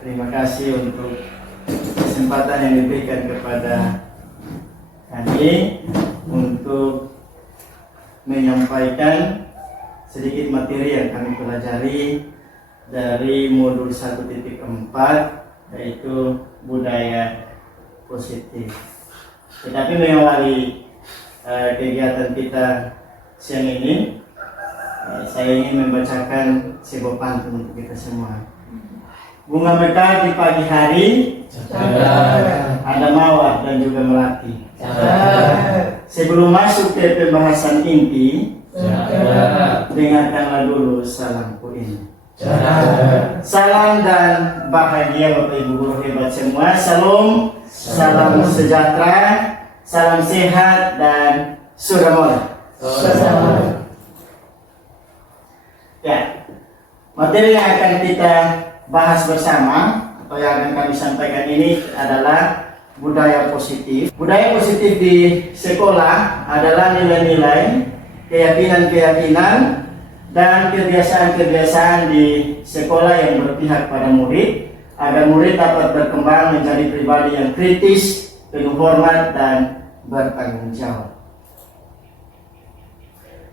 Terima kasih untuk kesempatan yang diberikan kepada kami untuk menyampaikan sedikit materi yang kami pelajari dari modul 1.4, yaitu budaya positif. Tetapi mengawali kegiatan kita siang ini, saya ingin membacakan sebuah pantun untuk kita semua. Bunga mekar di pagi hari, ada mawar dan juga melati. Sebelum masuk ke pembahasan inti, dengarkanlah dulu salamku ini. Salam dan bahagia Bapak Ibu guru hebat semua. Salam, salam sejahtera, salam sehat dan surga. Ya, materi yang akan kita bahas bersama atau yang akan kami sampaikan ini adalah budaya positif. Budaya positif di sekolah adalah nilai-nilai, keyakinan-keyakinan, dan kebiasaan-kebiasaan di sekolah yang berpihak pada murid, agar murid dapat berkembang menjadi pribadi yang kritis, penuh hormat, dan bertanggung jawab.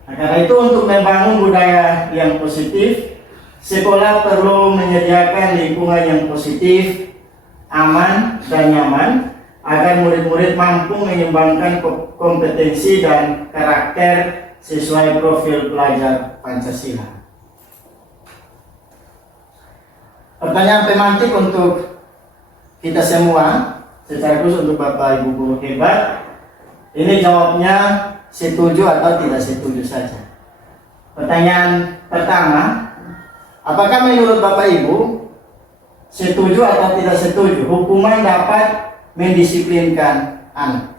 Nah, karena itu untuk membangun budaya yang positif, sekolah perlu menyediakan lingkungan yang positif, aman, dan nyaman, agar murid-murid mampu mengembangkan kompetensi dan karakter sesuai profil pelajar Pancasila. Pertanyaan pemantik untuk kita semua, secara khusus untuk Bapak Ibu guru hebat, ini jawabnya setuju atau tidak setuju saja. Pertanyaan pertama, apakah menurut Bapak Ibu setuju atau tidak setuju hukuman dapat mendisiplinkan anak?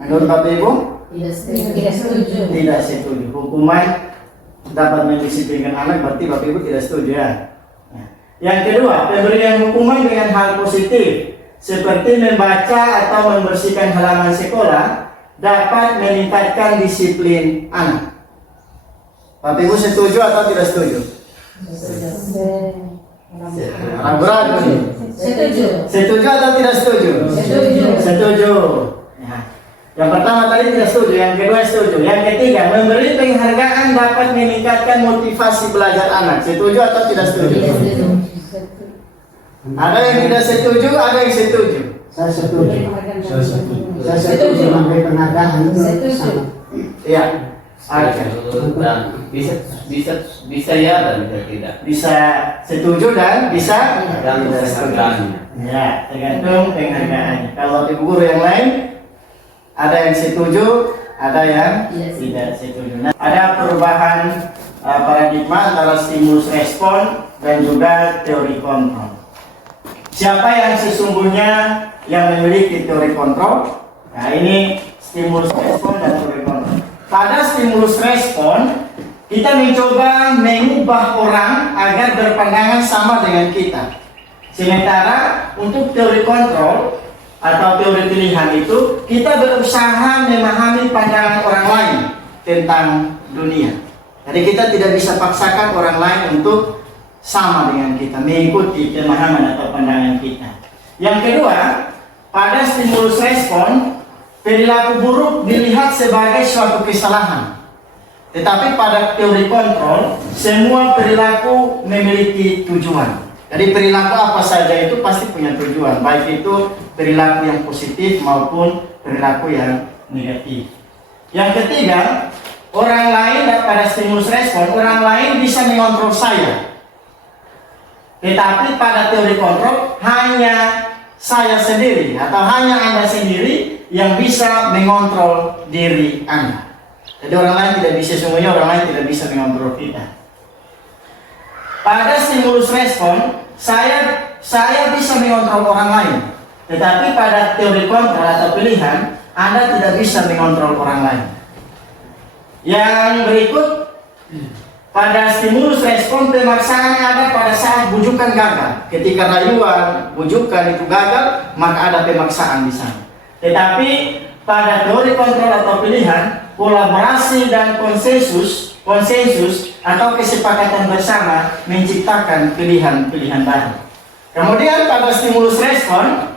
Menurut Bapak Ibu? Tidak setuju. Tidak setuju. Hukuman dapat mendisiplinkan anak, berarti Bapak Ibu tidak setuju ya. Nah, yang kedua, pemberian hukuman dengan hal positif seperti membaca atau membersihkan halaman sekolah dapat meningkatkan disiplin anak. Bapak Ibu setuju atau tidak setuju? Ragu-ragu nih. Setuju. Setuju atau tidak setuju? Setuju. Setuju. Ya. Yang pertama tadi tidak setuju, yang kedua setuju. Yang ketiga, memberi penghargaan dapat meningkatkan motivasi belajar anak. Setuju atau tidak setuju? Ada yang tidak setuju, ada yang setuju. Saya setuju. Saya setuju memberi penghargaan. Setuju. Iya. Oke. Bisa ya dan bisa tidak. Bisa setuju dan bisa Dan tidak setuju. penghargaannya. Ya, tergantung penghargaannya. Kalau ibu guru yang lain, ada yang setuju, ada yang tidak setuju. Nah, ada perubahan paradigma antara stimulus respon dan juga teori kontrol. Siapa yang sesungguhnya yang memiliki teori kontrol? Nah, ini stimulus respon dan teori kontrol. Pada stimulus respon, kita mencoba mengubah orang agar berpandangan sama dengan kita. Sementara untuk teori kontrol atau teori pilihan itu, kita berusaha memahami pandangan orang lain tentang dunia. Jadi kita tidak bisa paksakan orang lain untuk sama dengan kita, mengikuti pemahaman atau pandangan kita. Yang kedua, pada stimulus respon, perilaku buruk dilihat sebagai suatu kesalahan. Tetapi pada teori kontrol, semua perilaku memiliki tujuan. Jadi perilaku apa saja itu pasti punya tujuan, baik itu perilaku yang positif maupun perilaku yang negatif. Yang ketiga, orang lain pada stimulus respon, orang lain bisa mengontrol saya. Tetapi pada teori kontrol, hanya saya sendiri atau hanya Anda sendiri yang bisa mengontrol diri Anda. Jadi orang lain tidak bisa, semuanya orang lain tidak bisa mengontrol kita. Pada stimulus respon, saya bisa mengontrol orang lain. Tetapi pada teori kontrol atau pilihan, Anda tidak bisa mengontrol orang lain. Yang berikut, pada stimulus respon pemaksaan ada pada saat bujukan gagal. Ketika rayuan, bujukan itu gagal, maka ada pemaksaan di sana. Tetapi pada teori kontrol atau pilihan, kolaborasi dan konsensus konsensus atau kesepakatan bersama menciptakan pilihan-pilihan baru. Kemudian pada stimulus respon,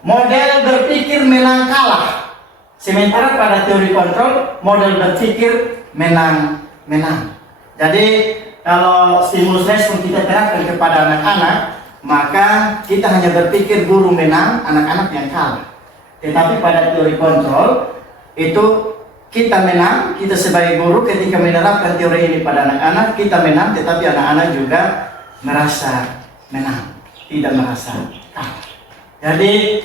model berpikir menang kalah. Sementara pada teori kontrol, model berpikir menang-menang. Jadi kalau stimulus respon kita terapkan kepada anak-anak, maka kita hanya berpikir guru menang, anak-anak yang kalah. Tetapi pada teori kontrol, itu kita menang, kita sebagai guru ketika menerapkan teori ini pada anak-anak, kita menang, tetapi anak-anak juga merasa menang, tidak merasa kalah. Jadi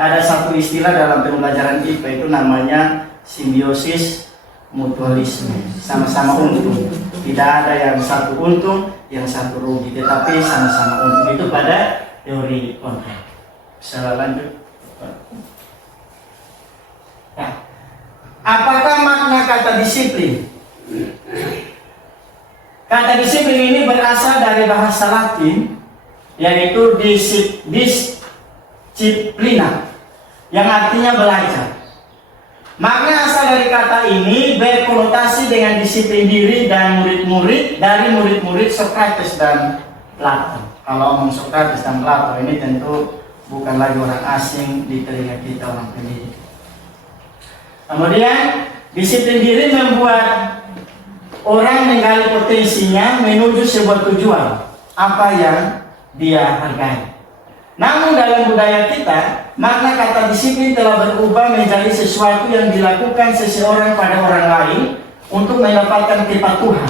ada satu istilah dalam pembelajaran IPA itu namanya simbiosis mutualisme, sama-sama untung. Tidak ada yang satu untung, yang satu rugi, tetapi sama-sama untung. Itu pada teori kontrol. Bisa lanjut. Nah, apakah makna kata disiplin? Kata disiplin ini berasal dari bahasa Latin, yaitu disciplina, yang artinya belajar. Makna asal dari kata ini berkonotasi dengan disiplin diri dan murid-murid dari murid-murid Socrates dan Plato. Kalau ngomong Socrates dan Plato ini tentu bukan lagi orang asing di telinga kita orang pendidik. Kemudian disiplin diri membuat orang menggali potensinya menuju sebuah tujuan apa yang dia hargai. Namun dalam budaya kita, makna kata disiplin telah berubah menjadi sesuatu yang dilakukan seseorang pada orang lain untuk mendapatkan kepatuhan.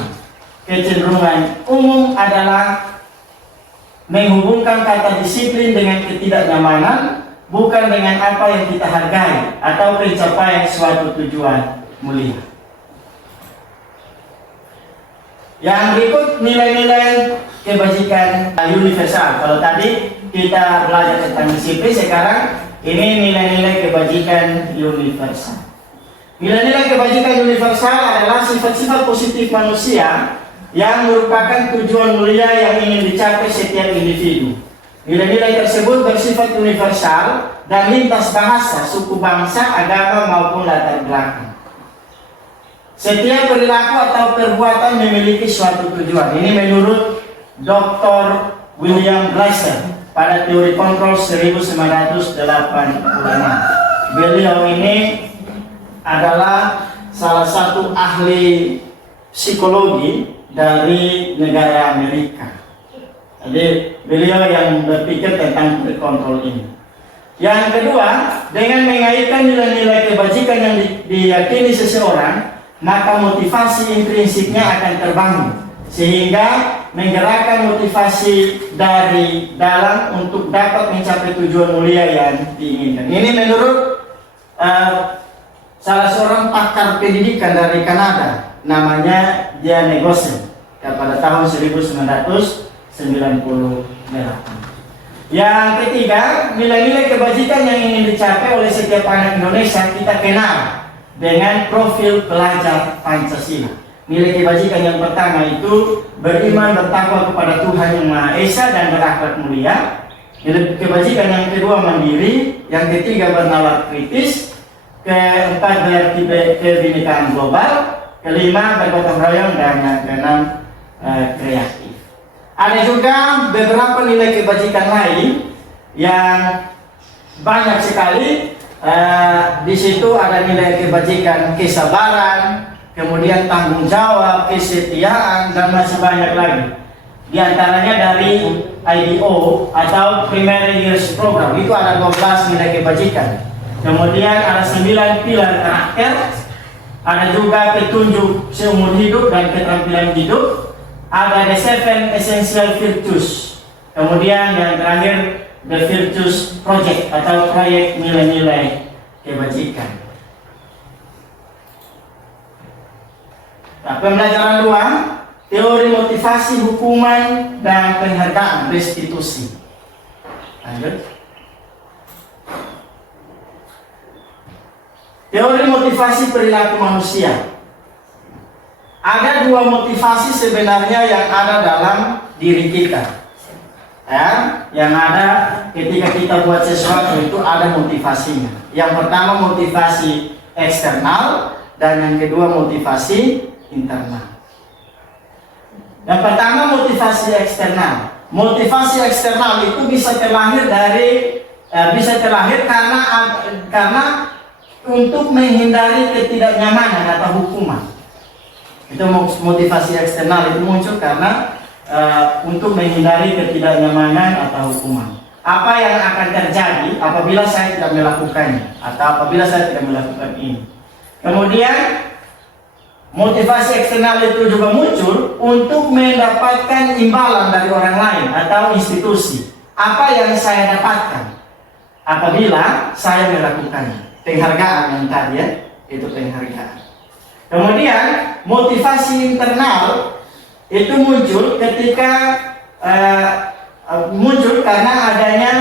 Kecenderungan umum adalah menghubungkan kata disiplin dengan ketidaknyamanan, bukan dengan apa yang kita hargai atau pencapaian suatu tujuan mulia. Yang berikut nilai-nilai kebajikan universal. Kalau tadi kita belajar tentang disiplin, sekarang ini nilai-nilai kebajikan universal. Nilai-nilai kebajikan universal adalah sifat-sifat positif manusia yang merupakan tujuan mulia yang ingin dicapai setiap individu. Nilai-nilai tersebut bersifat universal dan lintas bahasa, suku bangsa, agama maupun latar belakang. Setiap perilaku atau perbuatan memiliki suatu tujuan. Ini menurut Dr. William Glasser pada teori kontrol 1985. Beliau ini adalah salah satu ahli psikologi dari negara Amerika. Jadi beliau yang berpikir tentang teori kontrol ini. Yang kedua, dengan mengaitkan nilai-nilai kebajikan yang diyakini seseorang, maka motivasi intrinsiknya akan terbangun, sehingga menggerakkan motivasi dari dalam untuk dapat mencapai tujuan mulia yang diinginkan. Ini menurut salah seorang pakar pendidikan dari Kanada, namanya Diane Gosel, pada tahun 1998. Yang ketiga, nilai-nilai kebajikan yang ingin dicapai oleh setiap anak Indonesia kita kenal dengan profil pelajar Pancasila. Nilai kebajikan yang pertama itu beriman bertakwa kepada Tuhan Yang Maha Esa dan berakhlak mulia. Nilai kebajikan yang kedua mandiri, yang ketiga bernalar kritis, keempat kebinekaan global, kelima bergotong royong, dan yang keenam kreatif. Ada juga beberapa nilai kebajikan lain yang banyak sekali. Di situ ada nilai kebajikan kesabaran, kemudian tanggung jawab, kesetiaan, dan masih banyak lagi. Di antaranya dari IDO atau Primary Years Program itu ada 12 nilai kebajikan. Kemudian ada 9 pilar karakter, ada juga petunjuk seumur hidup dan keterampilan hidup, ada the 7 Essential Virtues. Kemudian yang terakhir The Virtues Project atau proyek nilai-nilai kebajikan. Nah, pembelajaran 2, teori motivasi hukuman dan penghargaan restitusi. Lanjut. Teori motivasi perilaku manusia. Ada dua motivasi sebenarnya yang ada dalam diri kita. Ya, yang ada ketika kita buat sesuatu itu ada motivasinya. Yang pertama motivasi eksternal dan yang kedua motivasi internal. Yang pertama motivasi eksternal. Motivasi eksternal itu bisa terlahir karena untuk menghindari ketidaknyamanan atau hukuman. Itu motivasi eksternal itu muncul karena untuk menghindari ketidaknyamanan atau hukuman. Apa yang akan terjadi apabila saya tidak melakukannya atau apabila saya tidak melakukan ini. Kemudian motivasi eksternal itu juga muncul untuk mendapatkan imbalan dari orang lain atau institusi. Apa yang saya dapatkan apabila saya melakukannya? Penghargaan yang tadi ya, itu penghargaan. Kemudian motivasi internal itu muncul ketika muncul karena adanya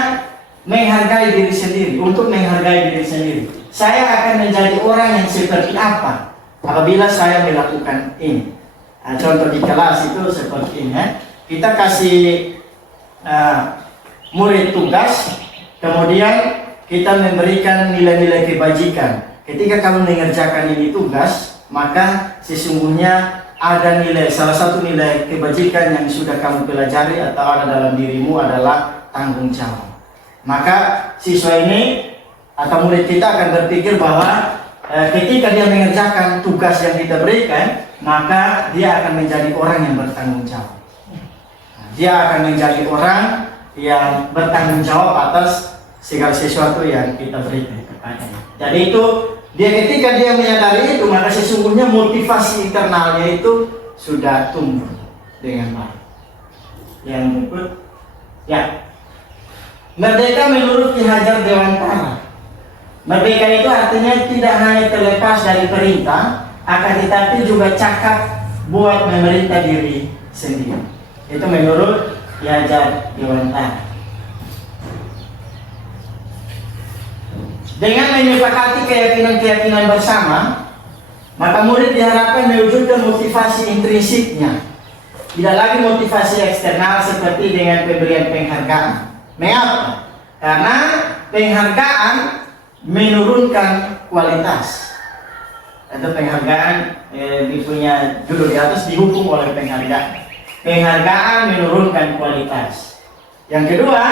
menghargai diri sendiri, untuk menghargai diri sendiri. Saya akan menjadi orang yang seperti apa apabila saya melakukan ini. Contoh di kelas itu seperti ini ya. Kita kasih murid tugas, kemudian kita memberikan nilai-nilai kebajikan. Ketika kamu mengerjakan ini tugas, maka sesungguhnya ada nilai, salah satu nilai kebajikan yang sudah kamu pelajari atau ada dalam dirimu adalah tanggung jawab. Maka siswa ini atau murid kita akan berpikir bahwa ketika dia mengerjakan tugas yang kita berikan, maka dia akan menjadi orang yang bertanggung jawab. Dia akan menjadi orang yang bertanggung jawab atas segala sesuatu yang kita berikan kepadanya. Jadi itu ketika dia menyadari itu, maka sesungguhnya motivasi internalnya itu sudah tumbuh dengan baik. Yang berikut, ya, merdeka menurut Ki Hajar Dewantara. Merdeka itu artinya tidak hanya terlepas dari perintah, akan tetapi juga cakap buat memerintah diri sendiri. Itu menurut Ki Hajar Dewantara. Dengan menyepakati keyakinan-keyakinan bersama, maka murid diharapkan mewujudkan motivasi intrinsiknya. Tidak lagi motivasi eksternal seperti dengan pemberian penghargaan. Mengapa? Karena penghargaan menurunkan kualitas. Atau penghargaan punya judul di atas, dihukum oleh penghargaan. Penghargaan menurunkan kualitas. Yang kedua,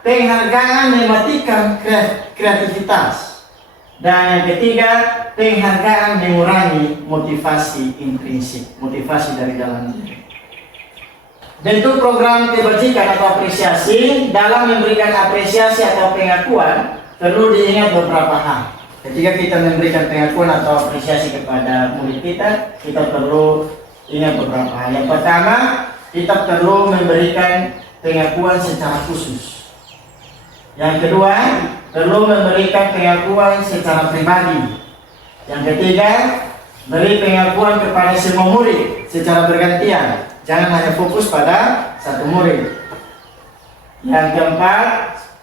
penghargaan mematikan kreativitas. Dan yang ketiga, penghargaan mengurangi motivasi intrinsik, motivasi dari dalam diri. Bentuk program kebajikan atau apresiasi. Dalam memberikan apresiasi atau pengakuan, perlu diingat beberapa hal. Ketika kita memberikan pengakuan atau apresiasi kepada murid kita perlu ingat beberapa hal. Yang pertama, kita perlu memberikan pengakuan secara khusus. Yang kedua, perlu memberikan pengakuan secara pribadi. Yang ketiga, beri pengakuan kepada semua murid secara bergantian. Jangan hanya fokus pada satu murid. Yang keempat,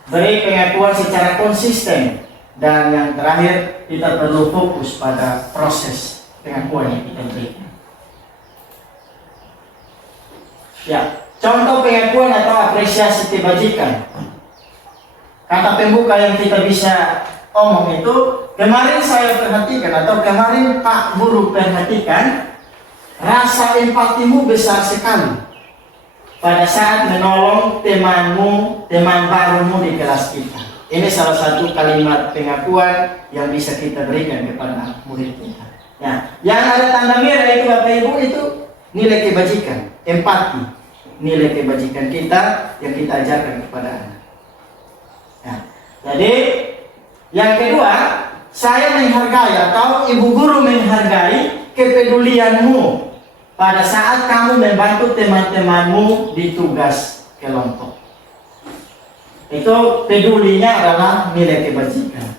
beri pengakuan secara konsisten. Dan yang terakhir, kita perlu fokus pada proses pengakuan yang kita berikan. Ya, contoh pengakuan atau apresiasi kebajikan. Kata pembuka yang kita bisa omong itu, kemarin saya perhatikan atau kemarin Pak Guru perhatikan, rasa empatimu besar sekali pada saat menolong temanmu, teman barumu di kelas kita. Ini salah satu kalimat pengakuan yang bisa kita berikan kepada murid kita. Ya, yang ada tanda merah itu Bapak Ibu itu nilai kebajikan, empati, nilai kebajikan kita yang kita ajarkan kepada anak. Ya, jadi yang kedua, saya menghargai atau ibu guru menghargai kepedulianmu pada saat kamu membantu teman-temanmu di tugas kelompok. Itu pedulinya adalah nilai kebajikan.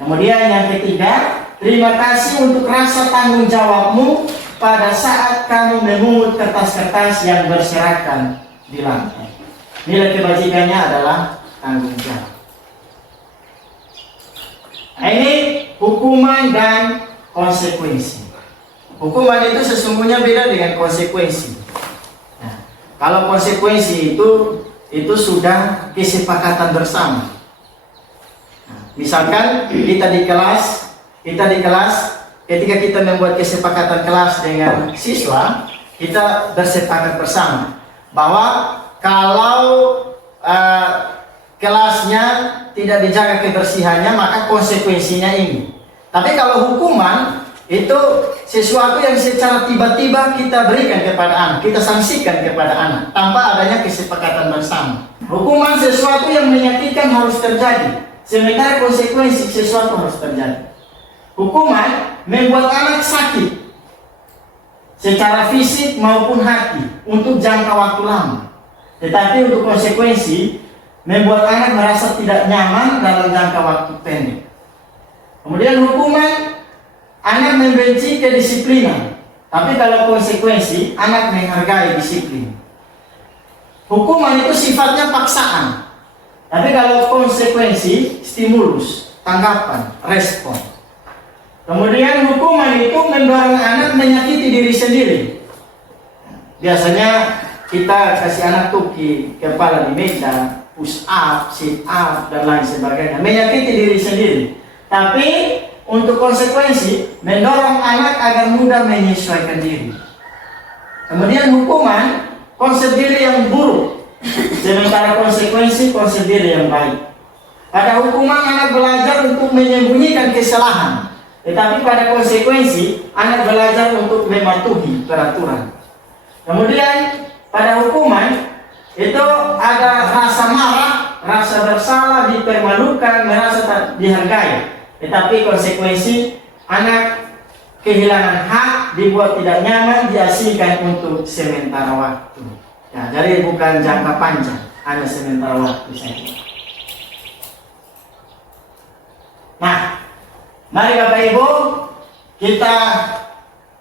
Kemudian yang ketiga, terima kasih untuk rasa tanggung jawabmu pada saat kamu memungut kertas-kertas yang berserakan di lantai. Nilai kebajikannya adalah tanggung jawab. Nah, ini hukuman dan konsekuensi. Hukuman itu sesungguhnya beda dengan konsekuensi. Nah, kalau konsekuensi itu sudah kesepakatan bersama. Nah, misalkan kita di kelas ketika kita membuat kesepakatan kelas dengan siswa, kita bersepakat bersama bahwa kalau kelasnya tidak dijaga kebersihannya, maka konsekuensinya ini. Tapi kalau hukuman itu sesuatu yang secara tiba-tiba kita berikan kepada anak, kita sanksikan kepada anak tanpa adanya kesepakatan bersama. Hukuman sesuatu yang menyakitkan harus terjadi, sementara konsekuensi sesuatu harus terjadi. Hukuman membuat anak sakit secara fisik maupun hati untuk jangka waktu lama. Tetapi untuk konsekuensi membuat anak merasa tidak nyaman dalam jangka waktu pendek. Kemudian hukuman, anak membenci kedisiplinan. Tapi kalau konsekuensi, anak menghargai disiplin. Hukuman itu sifatnya paksaan. Tapi kalau konsekuensi, stimulus, tanggapan, respon. Kemudian hukuman itu mendorong anak menyakiti diri sendiri. Biasanya kita kasih anak tuki kepala di meja, push up, sit up, dan lain sebagainya, menyakiti diri sendiri. Tapi untuk konsekuensi mendorong anak agar mudah menyesuaikan diri. Kemudian hukuman, konsep diri yang buruk, sementara konsekuensi konsep diri yang baik. Pada hukuman anak belajar untuk menyembunyikan kesalahan, tetapi pada konsekuensi anak belajar untuk mematuhi peraturan. Kemudian pada hukuman itu ada rasa marah, rasa bersalah, dipermalukan, merasa tak dihargai. Tetapi konsekuensi anak kehilangan hak, dibuat tidak nyaman, diasingkan untuk sementara waktu. Ya, jadi bukan jangka panjang, hanya sementara waktu saja. Nah, mari Bapak Ibu kita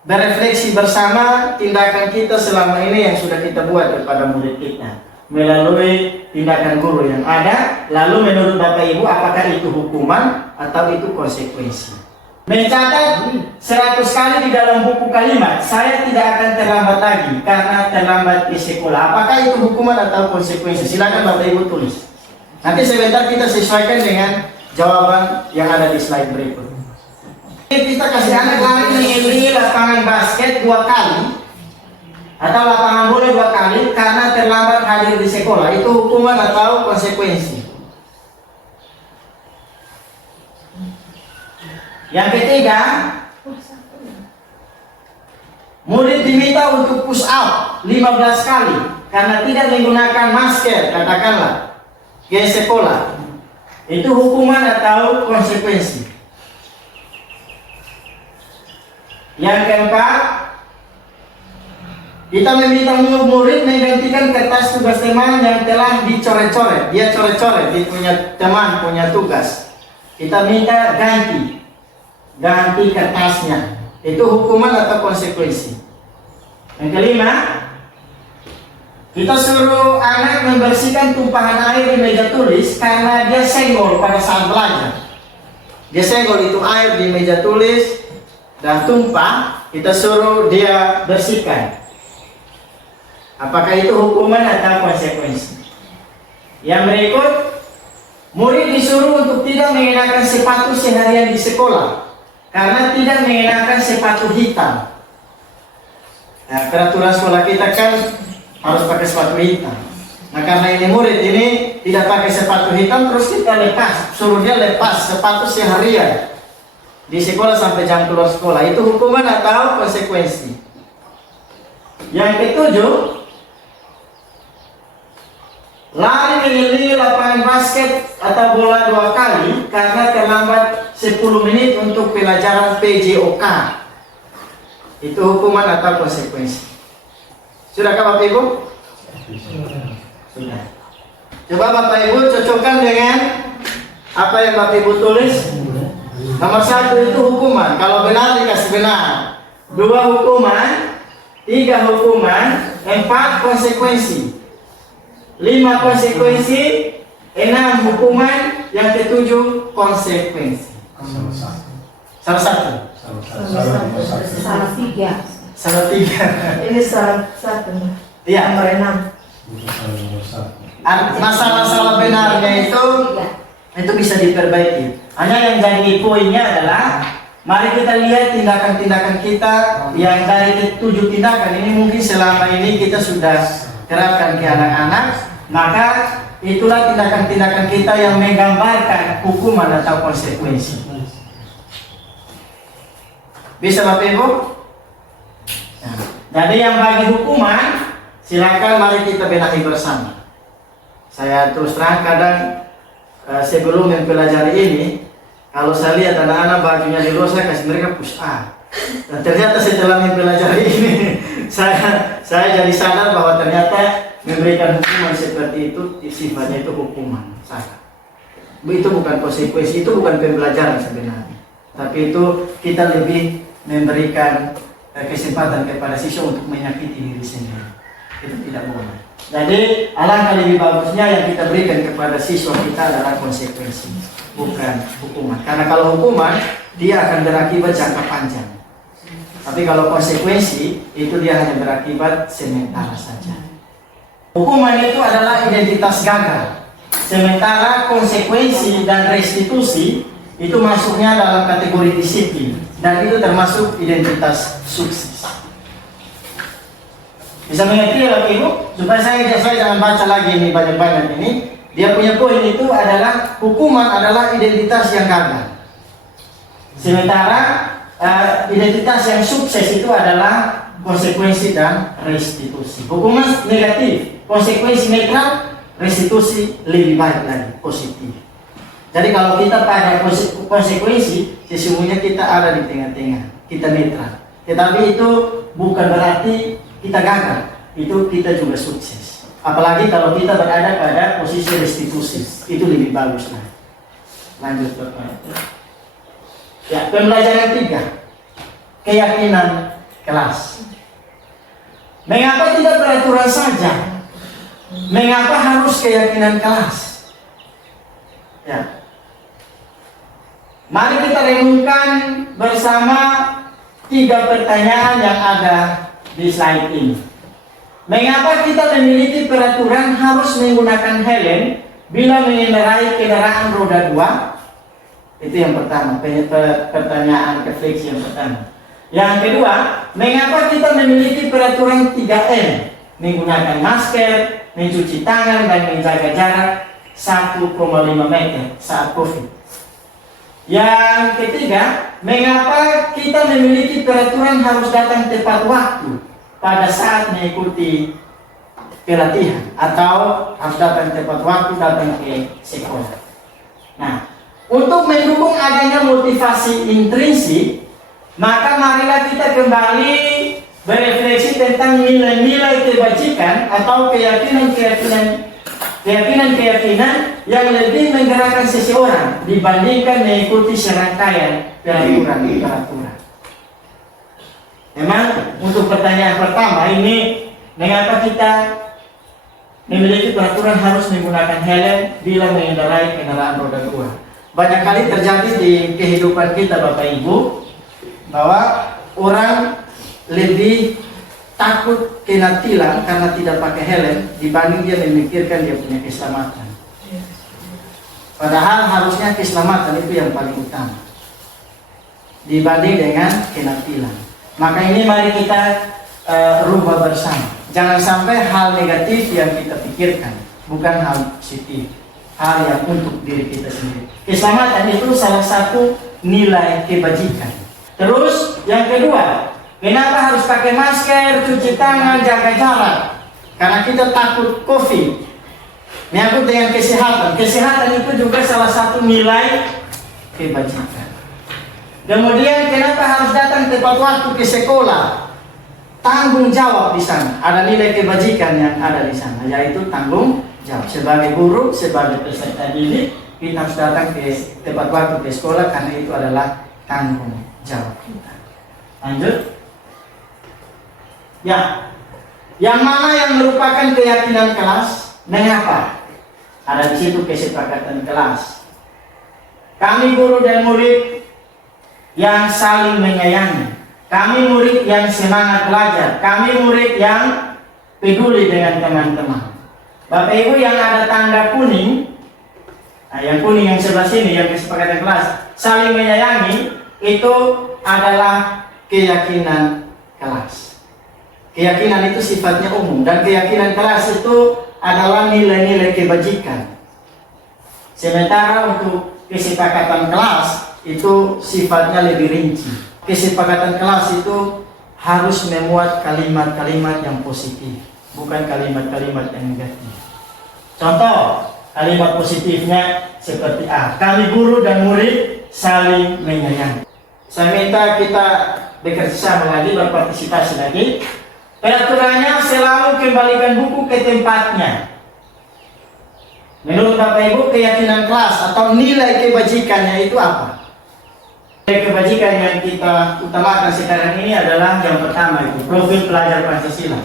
berefleksi bersama tindakan kita selama ini yang sudah kita buat kepada murid kita melalui tindakan guru yang ada. Lalu menurut Bapak Ibu, apakah itu hukuman atau itu konsekuensi? Mencatat 100 kali di dalam buku kalimat, saya tidak akan terlambat lagi karena terlambat di sekolah. Apakah itu hukuman atau konsekuensi? Silakan Bapak Ibu tulis. Nanti sebentar kita sesuaikan dengan jawaban yang ada di slide berikut. Kita kasih anak lari mengelilingi lapangan basket 2 kali atau lapangan bola 2 kali karena terlambat hadir di sekolah. Itu hukuman atau konsekuensi? Yang ketiga, murid diminta untuk push up 15 kali karena tidak menggunakan masker, katakanlah, ke sekolah. Itu hukuman atau konsekuensi? Yang keempat, kita meminta murid menggantikan kertas tugas teman yang telah dicoret-coret. Dia coret-coret, dia punya teman, punya tugas. Kita minta ganti kertasnya. Itu hukuman atau konsekuensi? Yang kelima, kita suruh anak membersihkan tumpahan air di meja tulis karena dia senggol pada saat belajar. Dia senggol itu air di meja tulis dan tumpah, kita suruh dia bersihkan. Apakah itu hukuman atau konsekuensi? Yang berikut, murid disuruh untuk tidak mengenakan sepatu seharian di sekolah karena tidak mengenakan sepatu hitam. Nah, peraturan sekolah kita kan harus pakai sepatu hitam. Nah, karena ini murid ini tidak pakai sepatu hitam, terus kita lepas, suruh dia lepas sepatu seharian di sekolah sampai jam keluar sekolah. Itu hukuman atau konsekuensi? Yang ketujuh, lari mengelilingi lapangan basket atau bola 2 kali karena terlambat 10 menit untuk pelajaran PJOK. Itu hukuman atau konsekuensi? Sudahkah Bapak Ibu? Sudah. Coba Bapak Ibu cocokkan dengan apa yang Bapak Ibu tulis. Nomor 1 itu hukuman. Kalau benar dikasih benar. 2 hukuman, 3 hukuman, 4 konsekuensi, 5 konsekuensi, 6 hukuman, yang ke-7 konsekuensi. Salah satu. Salah 3. Salah 3. Ini salah 1. Iya. Nomor 6. Masalah benarnya itu bisa diperbaiki. Hanya yang jadi poinnya adalah Mari kita lihat tindakan-tindakan kita yang dari 7 tindakan ini mungkin selama ini kita sudah terapkan ke anak-anak, maka itulah tindakan-tindakan kita yang menggambarkan hukuman atau konsekuensi. Bisa Bapak Ibu? Nah, jadi yang bagi hukuman, silakan mari kita benahi bersama. Saya terus terang kadang sebelum mempelajari ini, kalau saya lihat anak-anak bajunya di luar, saya kasih mereka push up. Dan ternyata setelah mempelajari ini, saya jadi sadar bahwa ternyata memberikan hukuman seperti itu sifatnya itu hukuman. Itu bukan konsekuensi, itu bukan pembelajaran sebenarnya. Tapi itu kita lebih memberikan kesempatan kepada siswa untuk menyakiti diri sendiri. Itu tidak boleh. Jadi alangkah lebih bagusnya yang kita berikan kepada siswa kita adalah konsekuensi, bukan hukuman. Karena kalau hukuman dia akan berakibat jangka panjang. Tapi kalau konsekuensi itu dia hanya berakibat sementara saja. Hukuman itu adalah identitas gagal. Sementara konsekuensi dan restitusi itu masuknya dalam kategori disiplin dan itu termasuk identitas sukses. Bisa mengerti ya Bapak Ibu? Supaya saya jangan baca lagi ini banyak-banyak ini. Dia punya poin itu adalah hukuman adalah identitas yang gagal. Sementara identitas yang sukses itu adalah konsekuensi dan restitusi. Hukuman negatif, konsekuensi netral, restitusi lebih baik lagi, positif. Jadi kalau kita pada konsekuensi, sesungguhnya kita ada di tengah-tengah, kita netral. Tetapi itu bukan berarti kita gagal, itu kita juga sukses. Apalagi kalau kita berada pada posisi restitusi, itu lebih bagus lah. Lanjut Bapak. Ya, pembelajaran 3, keyakinan kelas. Mengapa tidak peraturan saja? Mengapa harus keyakinan kelas? Ya. Mari kita renungkan bersama 3 pertanyaan yang ada di slide ini. Mengapa kita memiliki peraturan harus menggunakan helm bila mengendarai kendaraan roda 2? Itu yang pertama, pertanyaan refleksi yang pertama. Yang kedua, mengapa kita memiliki peraturan 3M? Menggunakan masker, mencuci tangan, dan menjaga jarak 1,5 meter saat COVID. Yang ketiga, mengapa kita memiliki peraturan harus datang tepat waktu pada saat mengikuti pelatihan atau harus datang tepat waktu datang ke sekolah. Nah, untuk mendukung adanya motivasi intrinsik, maka marilah kita kembali berefleksi tentang nilai-nilai kebajikan atau keyakinan yang lebih menggerakkan seseorang dibandingkan mengikuti serangkaian peraturan. Memang untuk pertanyaan pertama ini, mengapa kita memiliki peraturan harus menggunakan helm bila mengendarai kendaraan roda 2? Banyak kali terjadi di kehidupan kita Bapak Ibu, bahwa orang lebih takut kena tilang karena tidak pakai helm dibanding dia memikirkan dia punya keselamatan. Padahal harusnya keselamatan itu yang paling utama dibanding dengan kena tilang. Maka ini mari kita rubah bersama. Jangan sampai hal negatif yang kita pikirkan, bukan hal positif, hal yang untuk diri kita sendiri. Keselamatan itu salah satu nilai kebajikan. Terus yang kedua, kenapa harus pakai masker, cuci tangan, jaga jarak? Karena kita takut COVID. Menyangkut dengan kesehatan. Kesehatan itu juga salah satu nilai kebajikan. Kemudian kenapa harus datang tepat waktu ke sekolah? Tanggung jawab di sana. Ada nilai kebajikan yang ada di sana, yaitu tanggung jawab. Sebagai guru, sebagai peserta didik, kita harus datang ke tepat waktu ke sekolah karena itu adalah tanggung jawab kita. Lanjut. Ya, yang mana yang merupakan keyakinan kelas? Mengapa? Ada di situ kesepakatan kelas. Kami guru dan murid yang saling menyayangi. Kami murid yang semangat belajar. Kami murid yang peduli dengan teman-teman. Bapak Ibu yang ada tanda kuning, nah yang kuning yang sebelah sini yang kesepakatan kelas, saling menyayangi, itu adalah keyakinan kelas. Keyakinan itu sifatnya umum, dan keyakinan kelas itu adalah nilai-nilai kebajikan. Sementara untuk kesepakatan kelas itu sifatnya lebih rinci. Kesepakatan kelas itu harus memuat kalimat-kalimat yang positif, bukan kalimat-kalimat yang negatif. Contoh, kalimat positifnya seperti A, kami guru dan murid saling menyayangi. Saya minta kita bekerja sama lagi, berpartisipasi lagi. Peraturannya selalu kembalikan buku ke tempatnya. Menurut Bapak Ibu, keyakinan kelas atau nilai kebajikannya itu apa? Nilai kebajikan yang kita utamakan sekarang ini adalah yang pertama itu profil pelajar Pancasila.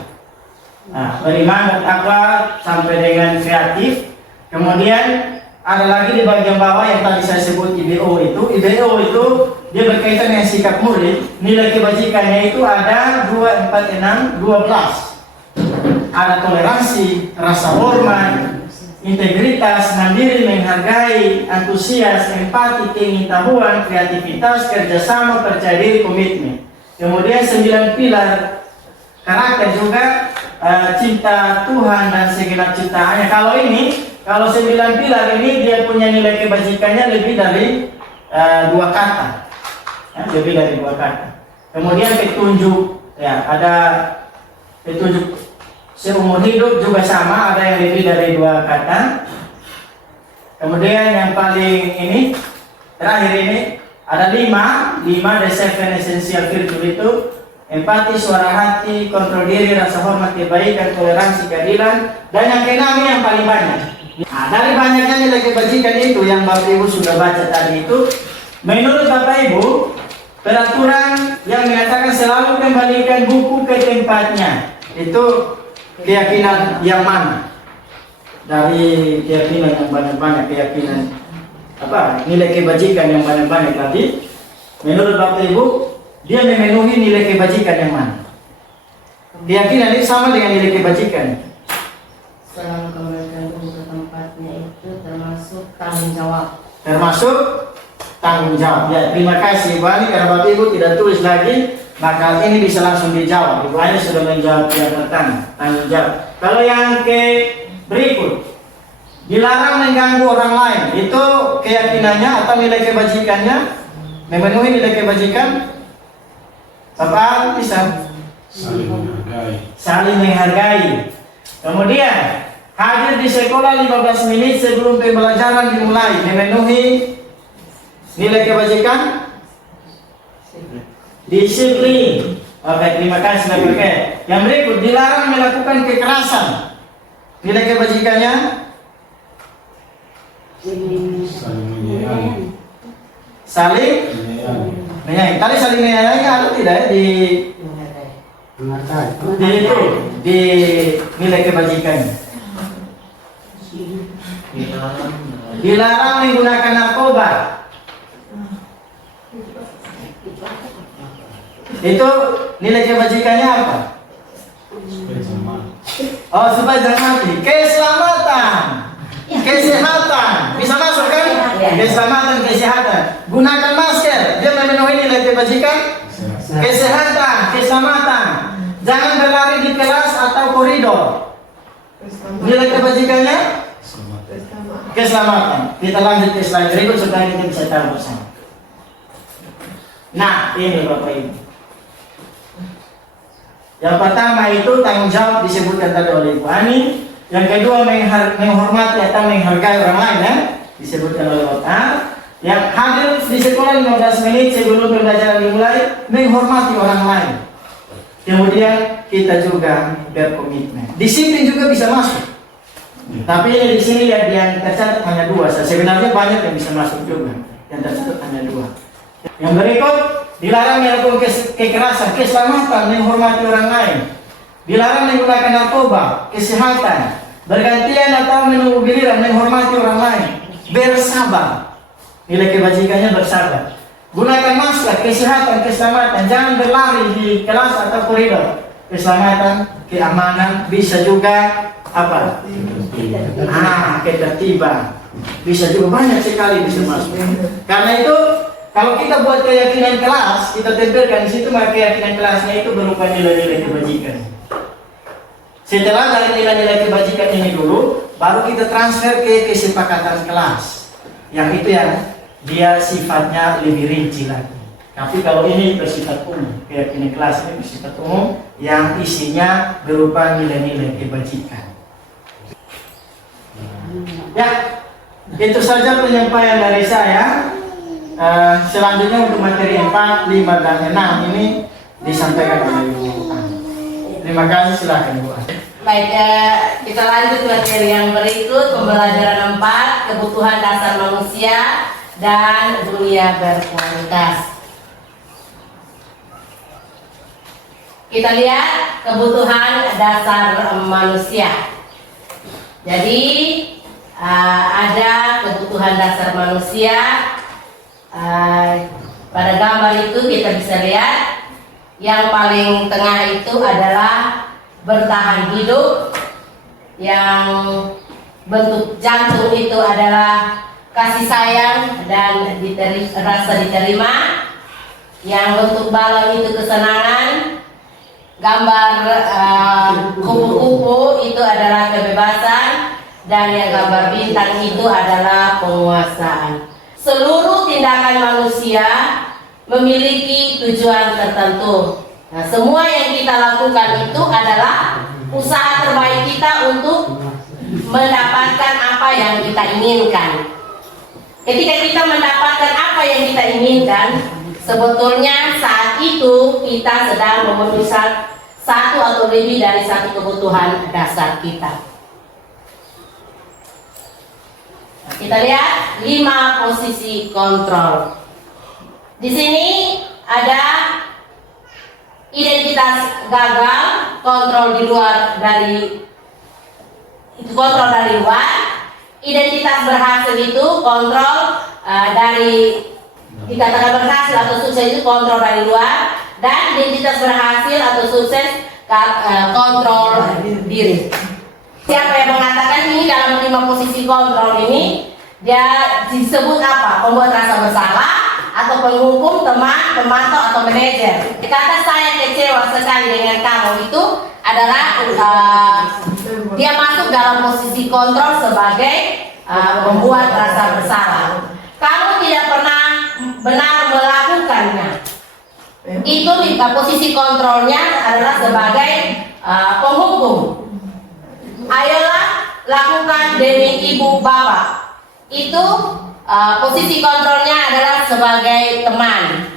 Nah, beriman, bertakwa sampai dengan kreatif. Kemudian ada lagi di bagian bawah yang tadi saya sebut IBO itu. IBO itu dia berkaitan dengan sikap murid. Nilai kebajikannya itu ada 2, 4, 6, 12. Ada toleransi, rasa hormat, integritas, mandiri, menghargai, antusias, empati, pengetahuan, kreativitas, kerjasama, percaya diri, komitmen. Kemudian 9 pilar karakter juga, cinta Tuhan dan segenap ciptaannya. Kalau 9 pilar ini dia punya nilai kebajikannya lebih dari 2 kata. Lebih dari 2 kata. Kemudian petunjuk, ya, ada petunjuk seumur hidup juga sama, ada yang lebih dari 2 kata. Kemudian yang paling ini, terakhir ini, ada 5 the 7 essential virtue itu: empati, suara hati, kontrol diri, rasa hormat, kebaikan, toleransi, keadilan, dan yang ke-6 yang paling banyak. Nah, dari banyaknya nilai kebajikan itu yang Bapak Ibu sudah baca tadi itu, menurut Bapak Ibu, peraturan yang mengatakan selalu kembalikan buku ke tempatnya, itu keyakinan yang mana? Dari keyakinan yang banyak-banyak, keyakinan apa? Nilai kebajikan yang banyak-banyak tadi, menurut Bapak Ibu, dia memenuhi nilai kebajikan yang mana? Keyakinan ini sama dengan nilai kebajikan. Selalu kembalikan buku ke tempatnya itu termasuk tanggung jawab. Termasuk tanggung jawab. Ya, terima kasih Ibu Ani, karena Bapak Ibu tidak tulis lagi, maka ini bisa langsung dijawab. Ibu Ani sudah menjawab yang pertama, tanggung jawab. Kalau yang ke berikut, dilarang mengganggu orang lain, itu keyakinannya atau nilai kebajikannya? Memenuhi nilai kebajikan? Bapak bisa? Saling menghargai. Saling menghargai. Kemudian hadir di sekolah 15 menit sebelum pembelajaran dimulai, memenuhi nilai kebajikan? Disiplin. Oke, terima kasih Bapak. Yang berikut, dilarang melakukan kekerasan. Nilai kebajikannya? Saling menyayangi. Saling Menyayangi. menyayangi. Tadi saling menyayangi ada tidak ya di di nilai kebajikannya? Dilarang menggunakan narkoba. Itu nilai kebajikannya apa? Supaya sama. Oh, supaya jangan mati. Keselamatan, kesehatan, bisa masuk kan? Keselamatan, kesehatan. Gunakan masker, dia memenuhi nilai kebajikan. Kesehatan, keselamatan. Jangan berlari di kelas atau koridor. Nilai kebajikannya? Keselamatan. Kita lanjut ke slide berikut supaya kita bisa tahu bersama. Nah, ini Bapak Ibu. Yang pertama itu tanggung jawab disebutkan tadi oleh Ibu Ani. Yang kedua menghormati atau menghargai orang lain, ya, disebutkan oleh Bapak A. Yang hadir di sekolah 15 menit sebelum pembelajaran dimulai, menghormati orang lain. Kemudian kita juga berkomitmen. Disiplin juga bisa masuk. Tapi di sini ya, yang tercatat hanya 2. Sebenarnya banyak yang bisa masuk juga. Yang tercatat hanya 2. Yang berikut, dilarang melakukan kekerasan, keselamatan, menghormati orang lain. Dilarang menggunakan narkoba, kesehatan, bergantian atau menunggu giliran, menghormati orang lain, bersabar. Nilai kebajikannya bersabar. Gunakan masker, kesehatan, keselamatan. Jangan berlari di kelas atau koridor. Keselamatan, keamanan, bisa juga apa? Ketertiban. Bisa juga banyak sekali bisa masuk. Karena itu Kalau kita buat keyakinan kelas, kita tempelkan di situ, maka keyakinan kelasnya itu berupa nilai-nilai kebajikan. Setelah dari nilai-nilai kebajikan ini dulu, baru kita transfer ke kesepakatan kelas. Yang itu yang dia sifatnya lebih rinci lagi. Tapi kalau ini bersifat umum, keyakinan kelas ini bersifat umum yang isinya berupa nilai-nilai kebajikan. Ya, itu saja penyampaian dari saya. Selanjutnya untuk materi 4, 5, dan 6 ini disampaikan oleh Ibu Ani. Terima kasih, silakan Ibu Ani. Baik, kita lanjut materi yang berikut, pembelajaran 4, kebutuhan dasar manusia dan dunia berkualitas. Kita lihat kebutuhan dasar manusia. Jadi ada kebutuhan dasar manusia. Pada gambar itu kita bisa lihat yang paling tengah itu adalah bertahan hidup, yang bentuk jantung itu adalah kasih sayang dan rasa diterima, yang bentuk balon itu kesenangan, gambar kupu-kupu itu adalah kebebasan, dan yang gambar bintang itu adalah penguasaan. Seluruh tindakan manusia memiliki tujuan tertentu. Nah, semua yang kita lakukan itu adalah usaha terbaik kita untuk mendapatkan apa yang kita inginkan. Ketika kita mendapatkan apa yang kita inginkan, sebetulnya saat itu kita sedang memenuhi satu atau lebih dari satu kebutuhan dasar kita. Kita lihat 5 posisi kontrol. Di sini ada identitas gagal, kontrol di luar dari itu, kontrol dari luar. Identitas berhasil itu kontrol dari, dikatakan berhasil atau sukses itu kontrol dari luar, dan identitas berhasil atau sukses kontrol diri. Siapa yang mengatakan ini dalam 5 posisi kontrol ini, dia disebut apa? Pembuat rasa bersalah, atau penghukum, teman, pemantau, atau manajer. Kata saya kecewa sekali dengan kamu itu adalah dia masuk dalam posisi kontrol sebagai pembuat rasa bersalah. Kamu tidak pernah benar melakukannya. Itu posisi kontrolnya adalah sebagai penghukum. Ayolah lakukan demi ibu bapak. Itu posisi kontrolnya adalah sebagai teman.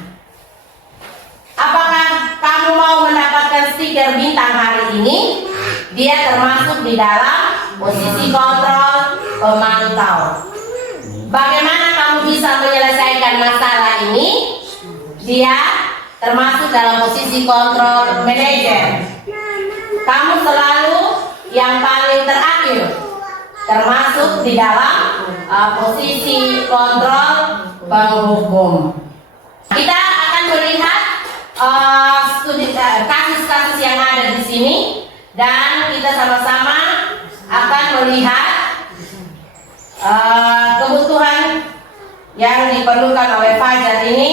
Apakah kamu mau mendapatkan stiker bintang hari ini? Dia termasuk di dalam posisi kontrol pemantau. Bagaimana kamu bisa menyelesaikan masalah ini? Dia termasuk dalam posisi kontrol manajer. Kamu selalu yang paling terakhir, termasuk di dalam posisi kontrol penghukum. Kita akan melihat kasus-kasus yang ada di sini, dan kita sama-sama akan melihat kebutuhan yang diperlukan oleh Fajar ini,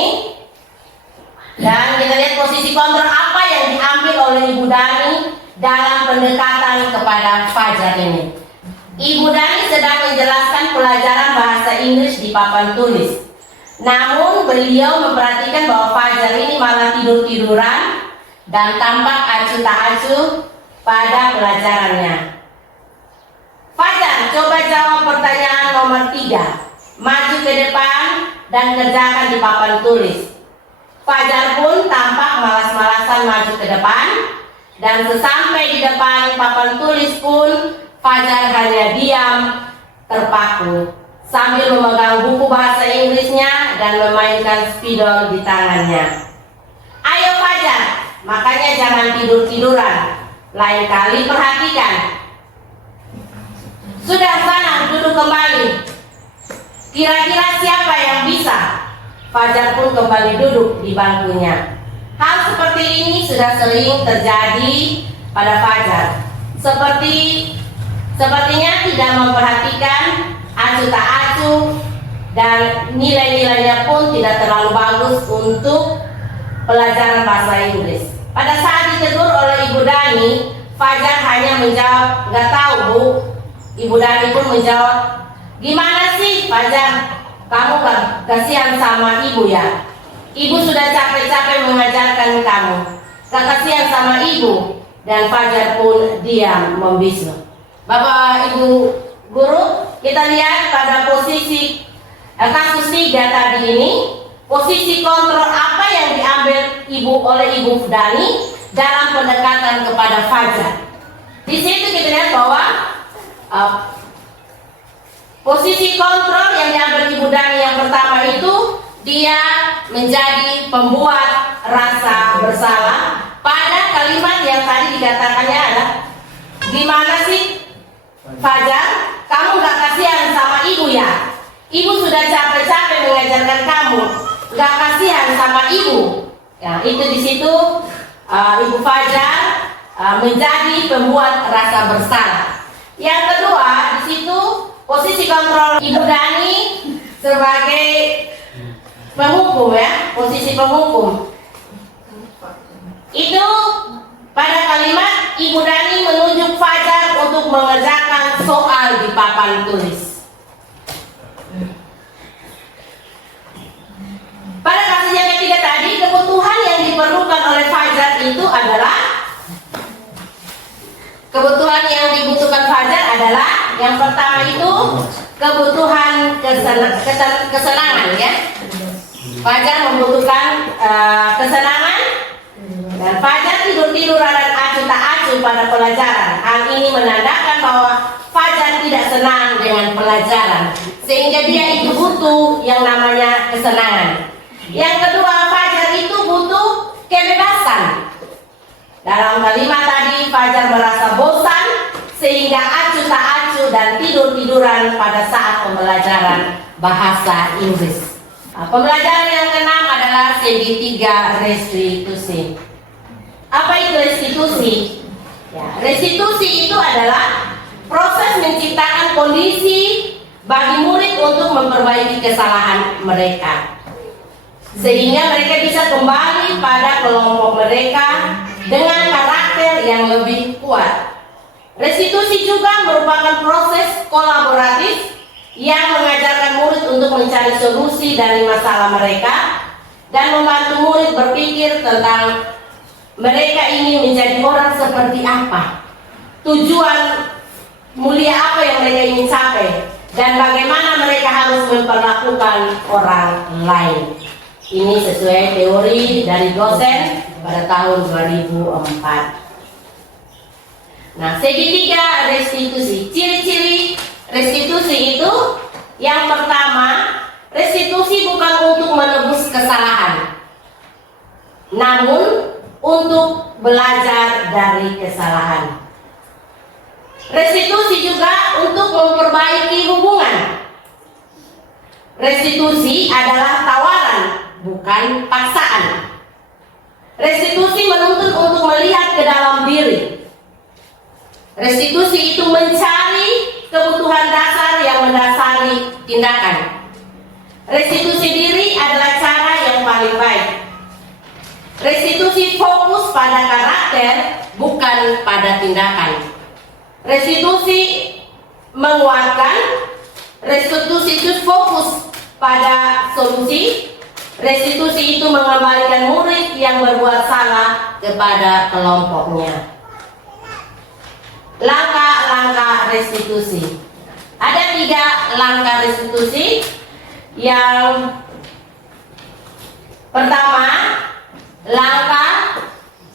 dan kita lihat posisi kontrol apa yang diambil oleh Ibu Dani dalam pendekatan kepada Fajar ini. Ibu Dani sedang menjelaskan pelajaran bahasa Inggris di papan tulis. Namun beliau memperhatikan bahwa Fajar ini malah tidur-tiduran dan tampak acuh tak acuh pada pelajarannya. Fajar, coba jawab pertanyaan nomor 3. Maju ke depan dan kerjakan di papan tulis. Fajar pun tampak malas-malasan maju ke depan, dan sesampai di depan papan tulis pun Fajar hanya diam terpaku sambil memegang buku bahasa Inggrisnya dan memainkan spidol di tangannya. Ayo Fajar, makanya jangan tidur-tiduran. Lain kali perhatikan. Sudah, sana duduk kembali. Kira-kira siapa yang bisa? Fajar pun kembali duduk di bangkunya. Hal seperti ini sudah sering terjadi pada Fajar. Sepertinya tidak memperhatikan acuh tak acuh dan nilai-nilainya pun tidak terlalu bagus untuk pelajaran bahasa Inggris. Pada saat ditegur oleh Ibu Dani, Fajar hanya menjawab, "Nggak tahu, Bu." Ibu Dani pun menjawab, "Gimana sih Fajar? Kamu kasihan sama ibu ya? Ibu sudah capek-capek mengajarkan kamu. Gak kasihan sama ibu?" Dan Fajar pun diam membisu. Bapak Ibu guru, kita lihat pada posisi kasus 3 tadi ini, posisi kontrol apa yang diambil oleh Ibu Dani dalam pendekatan kepada Fajar. Di situ kita lihat bahwa posisi kontrol yang diambil Ibu Dani yang pertama itu, dia menjadi pembuat rasa bersalah pada kalimat yang tadi dikatakannya adalah, "Gimana sih Fajar, kamu gak kasihan sama ibu ya? Ibu sudah capek-capek mengajarkan kamu, gak kasihan sama ibu." Ya, itu di situ Ibu Fajar menjadi pembuat rasa bersalah. Yang kedua, di situ posisi kontrol Ibu Dani sebagai penghukum, ya, posisi penghukum. Itu pada kalimat Ibu Dani menunjuk Fajar untuk mengerjakan soal di papan tulis. Pada kasus yang ketiga tadi, kebutuhan yang diperlukan oleh Fajar itu adalah, kebutuhan yang dibutuhkan Fajar adalah yang pertama itu kebutuhan kesenangan, ya. Fajar membutuhkan kesenangan, dan Fajar tidur-tiduran dan acuh tak acuh pada pelajaran. Hal ini menandakan bahwa Fajar tidak senang dengan pelajaran, sehingga dia itu butuh yang namanya kesenangan. Yang kedua, Fajar itu butuh kebebasan. Dalam kalimat tadi, Fajar merasa bosan sehingga acuh tak acuh dan tidur-tiduran pada saat pembelajaran bahasa Inggris. Pembelajaran yang keenam adalah segitiga restitusi. Apa itu restitusi? Ya, restitusi itu adalah proses menciptakan kondisi bagi murid untuk memperbaiki kesalahan mereka, sehingga mereka bisa kembali pada kelompok mereka dengan karakter yang lebih kuat. Restitusi juga merupakan proses kolaboratif yang mengajarkan murid untuk mencari solusi dari masalah mereka dan membantu murid berpikir tentang mereka ingin menjadi orang seperti apa, tujuan mulia apa yang mereka ingin capai, dan bagaimana mereka harus memperlakukan orang lain. Ini sesuai teori dari Gosen pada tahun 2004. Nah, segitiga restitusi. Ciri-ciri restitusi itu, yang pertama, restitusi bukan untuk menebus kesalahan, namun untuk belajar dari kesalahan. Restitusi juga untuk memperbaiki hubungan. Restitusi adalah tawaran, bukan paksaan. Restitusi menuntut untuk melihat ke dalam diri. Restitusi itu mencari kebutuhan dasar yang mendasari tindakan. Restitusi diri adalah cara yang paling baik. Restitusi fokus pada karakter, bukan pada tindakan. Restitusi menguatkan. Restitusi itu fokus pada solusi. Restitusi itu mengembalikan murid yang berbuat salah kepada kelompoknya. Langkah-langkah restitusi. Ada 3 langkah restitusi. Yang pertama, langkah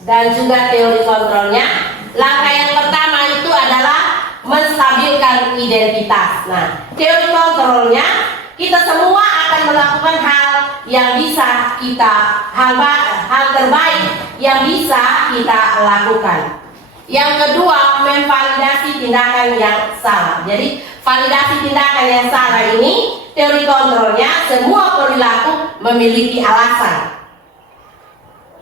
dan juga teori kontrolnya. Langkah yang pertama itu adalah menstabilkan identitas. Nah, teori kontrolnya, kita semua akan melakukan hal yang bisa kita, hal terbaik yang bisa kita lakukan. Yang kedua, memvalidasi tindakan yang salah. Jadi, validasi tindakan yang salah ini, teori kontrolnya, semua perilaku memiliki alasan.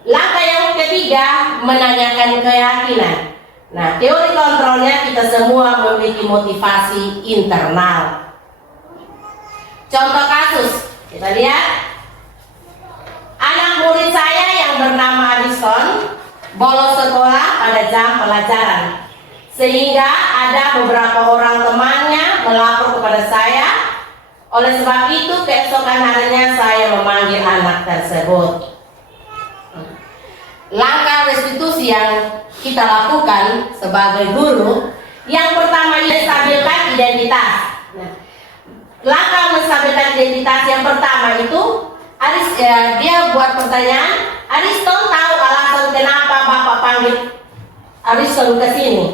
Langkah yang ketiga, menanyakan keyakinan. Nah, teori kontrolnya, kita semua memiliki motivasi internal. Contoh kasus, kita lihat. Anak murid saya yang bernama Ariston bolos sekolah pada jam pelajaran, sehingga ada beberapa orang temannya melapor kepada saya. Oleh sebab itu, keesokan harinya saya memanggil anak tersebut. Langkah restitusi yang kita lakukan sebagai guru, yang pertama menstabilkan identitas. Nah, langkah menstabilkan identitas yang pertama itu, dia buat pertanyaan, Ariston tahu alasan kenapa Bapak panggil Ariston ke sini.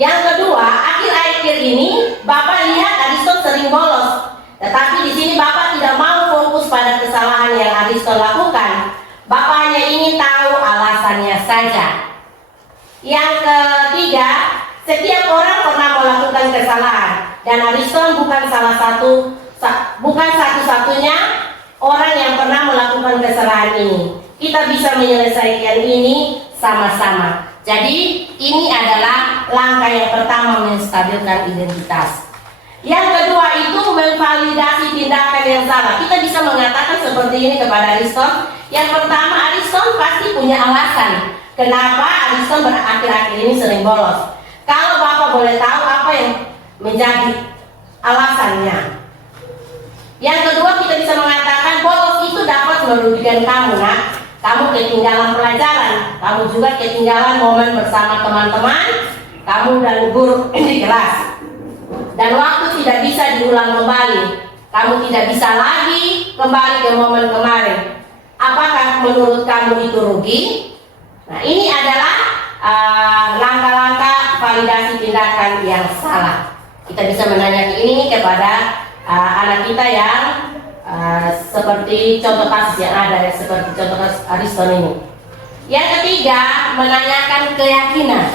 Yang kedua, akhir-akhir ini Bapak lihat Ariston sering bolos, tetapi di sini Bapak tidak mau fokus pada kesalahan yang Ariston lakukan. Bapak hanya ingin tahu alasannya saja. Yang ketiga, setiap orang pernah melakukan kesalahan, dan Ariston bukan satu-satunya orang yang pernah melakukan kesalahan ini. Kita bisa menyelesaikan ini sama-sama. Jadi ini adalah langkah yang pertama, menstabilkan identitas. Yang kedua itu memvalidasi tindakan yang salah. Kita bisa mengatakan seperti ini kepada Ariston. Yang pertama, Ariston pasti punya alasan kenapa Ariston akhir-akhir ini sering bolos. Kalau Bapak boleh tahu apa yang menjadi alasannya. Yang kedua, kita bisa mengatakan bolos itu dapat merugikan kamu, nak. Kamu ketinggalan pelajaran, kamu juga ketinggalan momen bersama teman-teman, kamu dan guru di kelas. Dan waktu tidak bisa diulang kembali. Kamu tidak bisa lagi kembali ke momen kemarin. Apakah menurut kamu itu rugi? Nah, ini adalah langkah-langkah validasi tindakan yang salah. Kita bisa menanyakan ini kepada anak kita yang seperti contoh kasus yang ada, seperti contoh kasus Ariston ini. Yang ketiga, menanyakan keyakinan.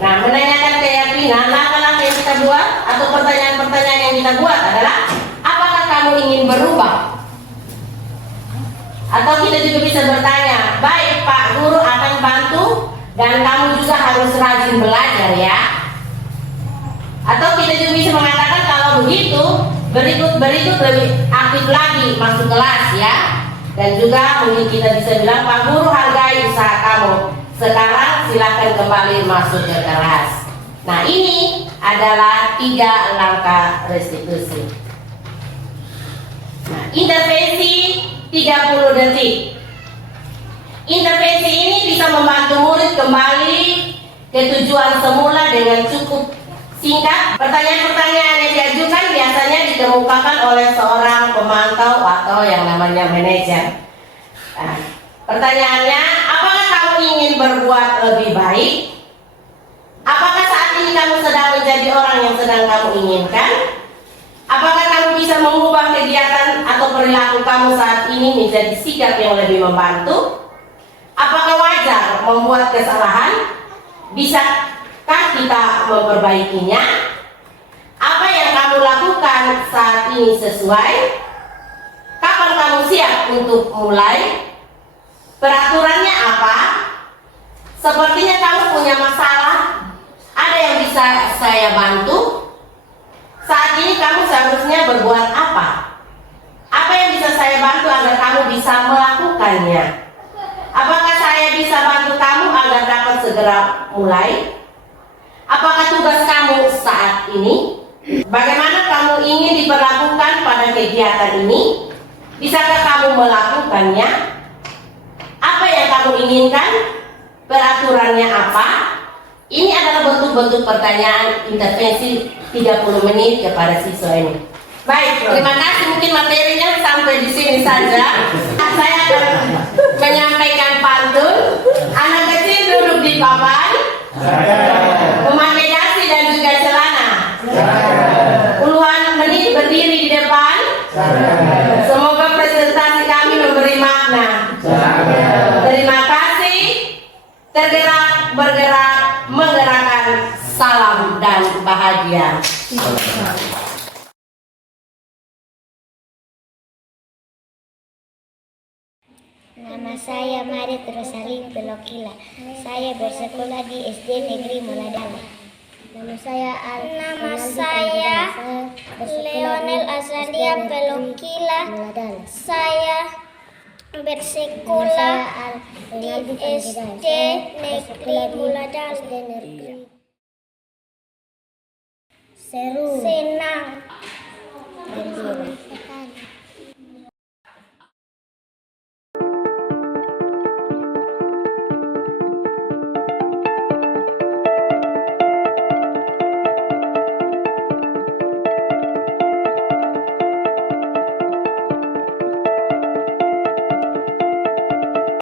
Nah, menanyakan keyakinan, langkah-langkah yang kita buat atau pertanyaan-pertanyaan yang kita buat adalah, apakah kamu ingin berubah? Atau kita juga bisa bertanya, baik Pak Guru akan bantu, dan kamu juga harus rajin belajar ya. Atau kita juga bisa mengatakan, kalau begitu berikut lebih aktif lagi masuk kelas ya. Dan juga mungkin kita bisa bilang, Pak Guru hargai usaha kamu, sekarang silakan kembali masuk ke kelas. Nah, ini adalah 3 langkah restitusi. Nah, intervensi 30 detik. Intervensi ini bisa membantu murid kembali ke tujuan semula dengan cukup singkat. Pertanyaan-pertanyaan yang diajukan biasanya dikemukakan oleh seorang pemantau atau yang namanya manajer. Nah, pertanyaannya, apakah kamu ingin berbuat lebih baik? Apakah saat ini kamu sedang menjadi orang yang sedang kamu inginkan? Apakah kamu bisa mengubah kegiatan atau perilaku kamu saat ini menjadi sikap yang lebih membantu? Apakah wajar membuat kesalahan? Bisakah kita memperbaikinya? Apa yang kamu lakukan saat ini sesuai? Kapan kamu siap untuk mulai? Peraturannya apa? Sepertinya kamu punya masalah. Ada yang bisa saya bantu? Saat ini kamu seharusnya berbuat apa? Apa yang bisa saya bantu agar kamu bisa melakukannya? Apakah saya bisa bantu kamu agar dapat segera mulai? Apakah tugas kamu saat ini? Bagaimana kamu ingin diperlakukan pada kegiatan ini? Bisakah kamu melakukannya? Apa yang kamu inginkan? Peraturannya apa? Ini adalah bentuk-bentuk pertanyaan intervensi 30 menit kepada siswa ini. Baik, terima kasih. Mungkin materinya sampai di sini saja. Saya akan menyampaikan pantun. Anak kecil duduk di papan, memakai dasi dan juga celana. Puluhan menit berdiri di depan. Semoga presentasi kami memberi makna. Terima kasih. Tergerak, bergerak, menggerakkan. Salam dan bahagia. Nama saya Marit Rosalin Pelokila. Saya bersekolah di SD Negeri Muladala. Nama saya Leonel Azalia Pelokila. Saya bersekolah di SD Negeri Muladal. Seru. Senang. Gembira.